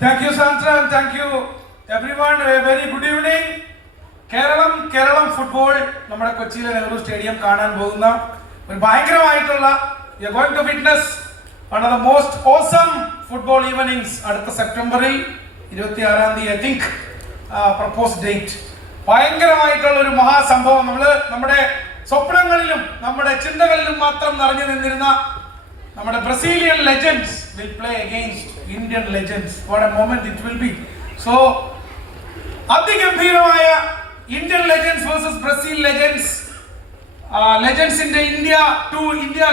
Thank you, Sandra, and thank you, everyone. A very good evening. Kerala football നമ്മുടെ കൊച്ചിയിലെ Nehru stadium കാണാൻ പോകുന്ന ഒരു ഭയങ്കരമായിട്ടുള്ള we are going to witness one of the most awesome football evenings അടുത്ത സെപ്റ്റംബറിൽ 26-ാം തീയതി I think proposed date. ഭയങ്കരമായിട്ടുള്ള ഒരു മഹാസംഭവം. നമ്മുടെ സ്വപ്നങ്ങളിലും നമ്മുടെ ചിന്തകളിലും മാത്രം നിറഞ്ഞു നിന്നിരുന്ന നമ്മുടെ Brazilian legends will play against Indian legends. What a moment it will be. So അതിഗംഭീരമായ Indian legends versus Brazil legends. ലെജൻഡ്സിന്റെ India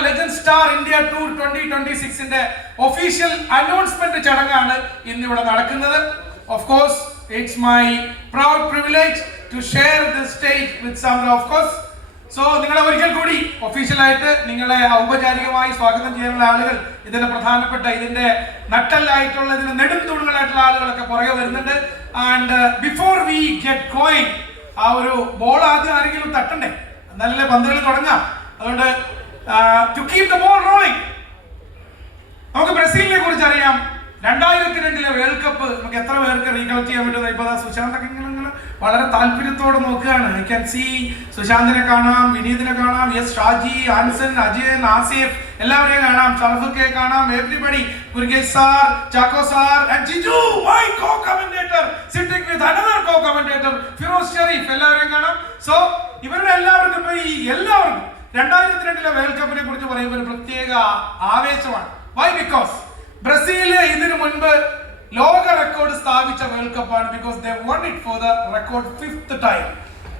legend star India tour 2026ന്റെ ഒഫീഷ്യൽ അനൗൺസ്മെന്റ് ചടങ്ങാണ് ഇന്നിവിടെ നടക്കുന്നത്. Of course it's my proud privilege to share this stage with Sandra, of course. So നിങ്ങളെ ഒരിക്കൽ കൂടി ഒഫീഷ്യലായിട്ട് നിങ്ങളെ ഔപചാരികമായി സ്വാഗതം ചെയ്യാനുള്ള ആളുകൾ, ഇതിന്റെ പ്രധാനപ്പെട്ട ഇതിന്റെ നട്ടല്ലായിട്ടുള്ള ഇതിന്റെ നെടും തൂണുകളായിട്ടുള്ള ആളുകളൊക്കെ പുറകെ വരുന്നുണ്ട്. And before we get going, ആ ഒരു ബോൾ ആദ്യം ആരെങ്കിലും തട്ടണ്ടേ, എന്നാലല്ലേ പന്തുകൾ തുടങ്ങാം. അതുകൊണ്ട് to keep the ball rolling, നമുക്ക് ബ്രസീലിനെ കുറിച്ച് അറിയാം. 2002 വേൾഡ് കപ്പ് നമുക്ക് എത്ര പേർക്ക് റീകളക്ട് ചെയ്യാൻ പറ്റുന്നത്? ഇപ്പൊ സുശാന്തൊക്കെ ഇങ്ങനെ വളരെ താല്പര്യത്തോടെ നോക്കുകയാണ്. ഐ ക്യാൻ സീ സുശാന്തിനെ കാണാം, വിനീതിനെ കാണാം, എസ് ഷാജി, ആൻസൺ, അജയൻ, ആസിഫ്, എല്ലാവരെയും കാണാം, ഷറഫുക്കെ കാണാം, everybody, Kurgesh sir, Chacko sir, and Jiju, my co-commentator, sitting with another co-commentator, Firoz Sherif, എല്ലാവരെയും കാണാം. സോ ഇവരുടെ എല്ലാവർക്കും 2002 വേൾഡ് കപ്പിനെ കുറിച്ച് പറയുമ്പോൾ ഒരു പ്രത്യേക ആവേശമാണ്. വൈ? ബിക്കോസ് ബ്രസീല് ഇതിനു മുൻപ് ലോക റെക്കോർഡ് സ്ഥാപിച്ച വേൾഡ് കപ്പാണ്. Because they won it for the record 5th time.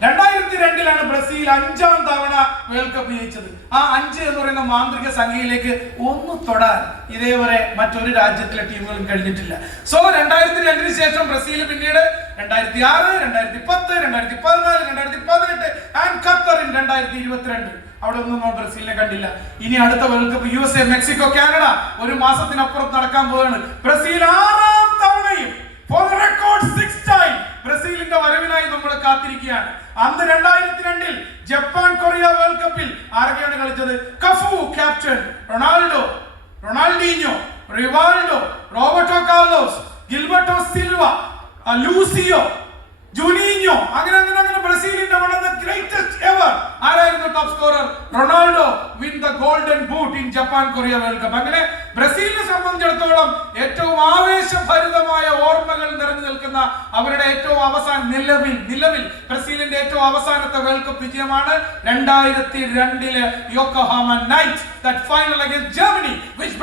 2002 Brazil 5ാം തവണ വേൾഡ് കപ്പ് ജയിച്ചത്. ആ 5 എന്ന് പറയുന്ന മാന്ത്രിക സംഖ്യയിലേക്ക് ഒന്ന് തൊടാൻ ഇതേവരെ മറ്റൊരു രാജ്യത്തിലെ ടീമുകളും കഴിഞ്ഞിട്ടില്ല. സോ 2002 ശേഷം ബ്രസീൽ പിന്നീട് 2006, 2010, 2014, 2018 ആൻഡ് ഖത്തറിൻ 2022 അവിടെ ഒന്നും നമ്മൾ ബ്രസീലിനെ കണ്ടില്ല. ഇനി അടുത്ത world cup USA, Mexico, Canada ഒരു മാസത്തിനപ്പുറത്ത് നടക്കാൻ പോവുകയാണ്. ബ്രസീൽ 6ാം തവണയും for the record 6th time ബ്രസീലിന്റെ വരവിനായി നമ്മൾ കാത്തിരിക്കുകയാണ്. അന്ന് 2002 ജപ്പാൻ കൊറിയ വേൾഡ് കപ്പിൽ ആരൊക്കെയാണ് കളിച്ചത്? Cafu captain, Ronaldo, Ronaldinho, Rivaldo, Roberto Carlos, Gilberto Silva, Lucio, Juninho, അങ്ങനെ ബ്രസീലിന്റെ one of the greatest ever. ആരായിരുന്നു top scorer? Ronaldo win the golden boot in Japan Korea world cup. അങ്ങനെ ബ്രസീലിനെ സംബന്ധിച്ചിടത്തോളം ഏറ്റവും ആവേശഭരിതമായ ഓർമ്മകൾ നിറഞ്ഞു നിൽക്കുന്ന അവരുടെ ഏറ്റവും നിലവിൽ ബ്രസീലിന്റെ ഏറ്റവും അവസാനത്തെ വേൾഡ് കപ്പ് വിജയമാണ് 2002 Yokohama nights, that final against Germany which